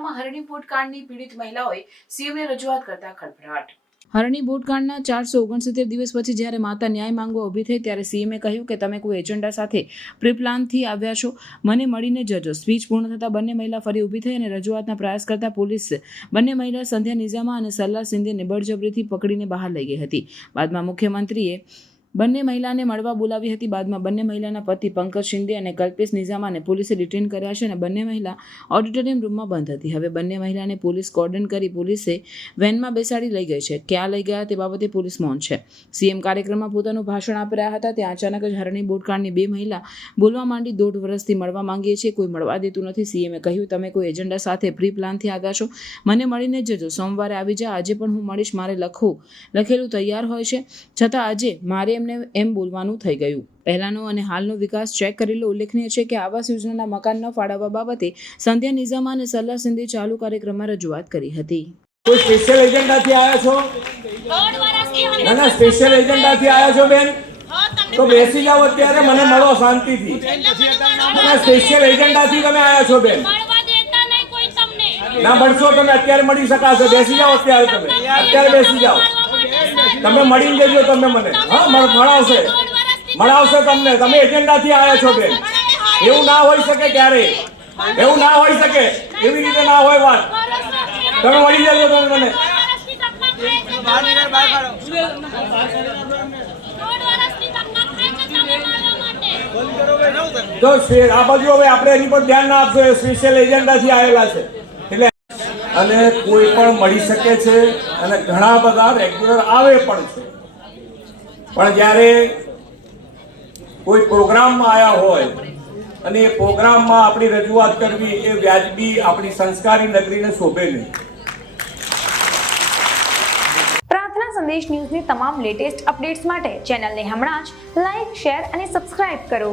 વડોદરામાં હરણી બૂટકાંડની પીડિત મહિલાઓએ સીએમને રજૂઆત કરતા ખળભળાટ। હરણી બૂટકાંડના 469 દિવસ પછી જ્યારે માતા ન્યાય માંગવા ઊભી થઈ ત્યારે સીએમએ કહ્યું કે તમે કોઈ એજન્ડા સાથે પ્રી-પ્લાનથી આવ્યા છો, મને મળીને જજો। સ્પીચ પૂર્ણ થતાં બંને મહિલા ફરી ઊભી થઈ અને રજૂઆતના પ્રયાસ કરતા પોલીસે બંને મહિલા સંધ્યા નિઝામા અને સરલા સિંધેને બળજબરીથી પકડીને બહાર લઈ ગઈ હતી। બાદમાં મુખ્યમંત્રીએ બંને મહિલાને મળવા બોલાવી હતી। બાદમાં બંને મહિલાના પતિ પંકજ શિંદે અને કલ્પેશ નિઝામાને પોલીસે ડિટેન કર્યા છે અને બંને મહિલા ઓડિટોરિયમ રૂમમાં બંધ હતી। હવે બંને મહિલાને પોલીસ કોર્ડન કરી પોલીસે વેનમાં બેસાડી લઈ ગઈ છે। ક્યાં લઈ ગયા તે બાબતે પોલીસ મૌન છે। સીએમ કાર્યક્રમમાં પોતાનું ભાષણ આપી રહ્યા હતા ત્યાં અચાનક જ હરણી બૂટકાંડની બે મહિલા બોલવા માંડી। 1.5 વર્ષથી મળવા માંગીએ છીએ, કોઈ મળવા દેતું નથી। સીએમએ કહ્યું, તમે કોઈ એજન્ડા સાથે પ્રી પ્લાનથી આવ્યા છો, મને મળીને જજો। સોમવારે આવી જા, આજે પણ હું મળીશ। મારે લખેલું તૈયાર હોય છે, છતાં આજે મારે એમ બોલવાનું થઈ ગયું। પહેલાનો અને હાલનો વિકાસ ચેક કરેલો ઉલ્લેખનીય છે કે આવાસ યોજનાના મકાન ન ફાળવવા બાબતે સંધ્યા નિઝામા અને સરલા સિંધે ચાલુ કાર્યક્રમમાં રજૂઆત કરી હતી। કોઈ સ્પેશિયલ એજન્ડાથી આવ્યા છો? ના, સ્પેશિયલ એજન્ડાથી આવ્યા છો બેન? તો બેસી જાઓ અત્યારે, મને મળો શાંતિથી। સ્પેશિયલ એજન્ડાથી તમે આવ્યા છો બેન? ના મળશો તમે, અત્યારે મળી શકાશે। બેસી જાઓ અત્યારે, તમે અત્યારે બેસી જાઓ, તમે મળીને જજો। તમે મને મળાવશે તમને। તમે એજન્ડાથી આવ્યા છો બેન? એવું ના હોઈ શકે ક્યારે, એવું ના હોઈ શકે, એવી રીતે ના હોય વાત। તમે મળી જજો તમે મને। તો આ બાજુ હવે આપણે એની પર ધ્યાન ના આપશો, સ્પેશિયલ એજન્ડાથી આવેલા છે એટલે, અને કોઈ પણ મળી શકે છે અને ઘણા બધા રેગ્યુલર આવે પણ છે, પણ જ્યારે કોઈ પ્રોગ્રામમાં આવ્યા હોય અને એ પ્રોગ્રામમાં આપણી રજૂઆત કરવી એ વ્યાજબી આપણી સંસ્કારી નગરીને શોભે નહીં। પ્રાર્થના સંદેશ ન્યૂઝની તમામ લેટેસ્ટ અપડેટ્સ માટે ચેનલને હમણાં જ લાઈક, શેર અને સબસ્ક્રાઇબ કરો।